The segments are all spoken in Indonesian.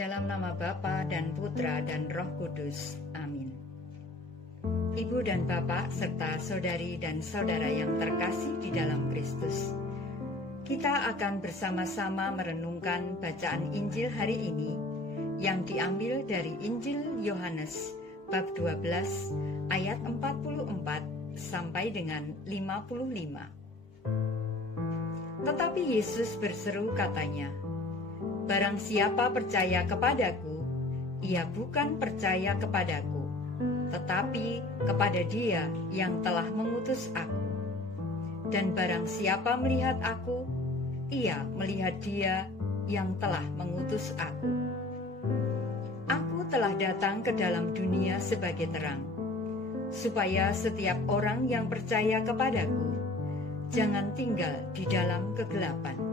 Dalam nama Bapa dan Putra dan Roh Kudus. Amin. Ibu dan Bapak serta saudari dan saudara yang terkasih di dalam Kristus, kita akan bersama-sama merenungkan bacaan Injil hari ini yang diambil dari Injil Yohanes bab 12 ayat 44 sampai dengan 55. Tetapi Yesus berseru katanya, "Barang siapa percaya kepadaku, ia bukan percaya kepadaku, tetapi kepada Dia yang telah mengutus aku. Dan barang siapa melihat aku, ia melihat Dia yang telah mengutus aku. Aku telah datang ke dalam dunia sebagai terang, supaya setiap orang yang percaya kepadaku jangan tinggal di dalam kegelapan.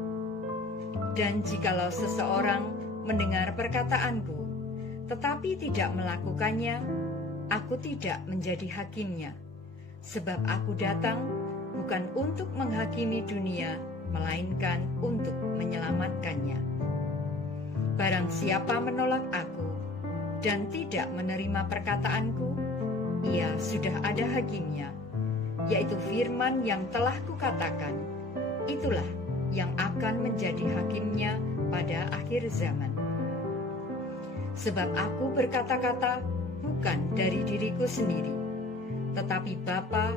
Dan jikalau seseorang mendengar perkataanku, tetapi tidak melakukannya, aku tidak menjadi hakimnya. Sebab aku datang bukan untuk menghakimi dunia, melainkan untuk menyelamatkannya. Barang siapa menolak aku dan tidak menerima perkataanku, ia sudah ada hakimnya, yaitu firman yang telah kukatakan. Itulah yang akan menjadi hakimnya pada akhir zaman. Sebab aku berkata-kata bukan dari diriku sendiri, tetapi Bapa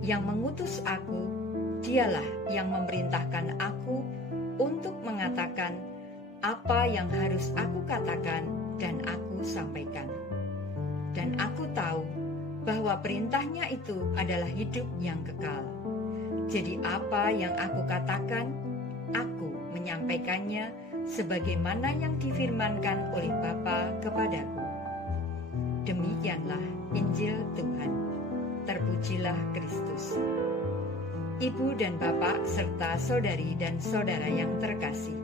yang mengutus aku, Dialah yang memerintahkan aku untuk mengatakan apa yang harus aku katakan dan aku sampaikan. Dan aku tahu bahwa perintahnya itu adalah hidup yang kekal. Jadi apa yang aku katakan, aku menyampaikannya sebagaimana yang difirmankan oleh Bapa kepadaku." Demikianlah Injil Tuhan. Terpujilah Kristus. Ibu dan Bapak serta saudari dan saudara yang terkasih,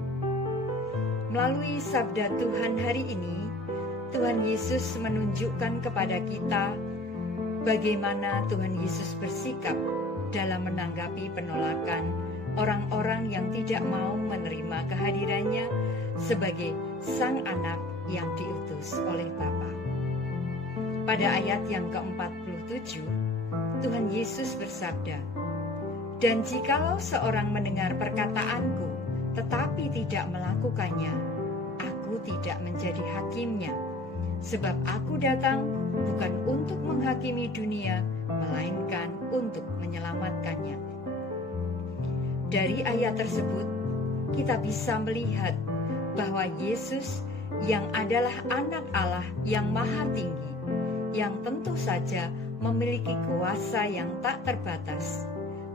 melalui sabda Tuhan hari ini, Tuhan Yesus menunjukkan kepada kita bagaimana Tuhan Yesus bersikap dalam menanggapi penolakan orang-orang yang tidak mau menerima kehadirannya sebagai Sang Anak yang diutus oleh Bapa. Pada ayat yang ke-47, Tuhan Yesus bersabda, "Dan jikalau seorang mendengar perkataanku tetapi tidak melakukannya, aku tidak menjadi hakimnya. Sebab aku datang bukan untuk menghakimi dunia, melainkan untuk menyelamatkannya." Dari ayat tersebut, kita bisa melihat bahwa Yesus yang adalah Anak Allah yang Maha Tinggi, yang tentu saja memiliki kuasa yang tak terbatas,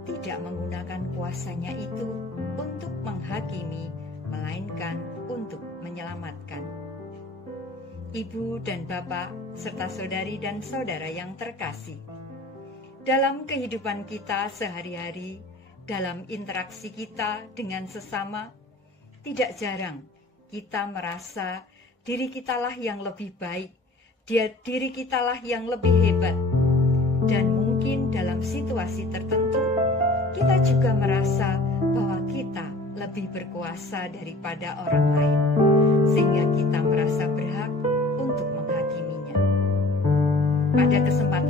tidak menggunakan kuasanya itu untuk menghakimi, melainkan untuk menyelamatkan. Ibu dan Bapak, serta saudari dan saudara yang terkasih, dalam kehidupan kita sehari-hari, dalam interaksi kita dengan sesama, tidak jarang kita merasa diri kitalah yang lebih baik, diri kitalah yang lebih hebat. Dan mungkin dalam situasi tertentu, kita juga merasa bahwa kita lebih berkuasa daripada orang lain, sehingga kita merasa berhak untuk menghakiminya. Pada kesempatan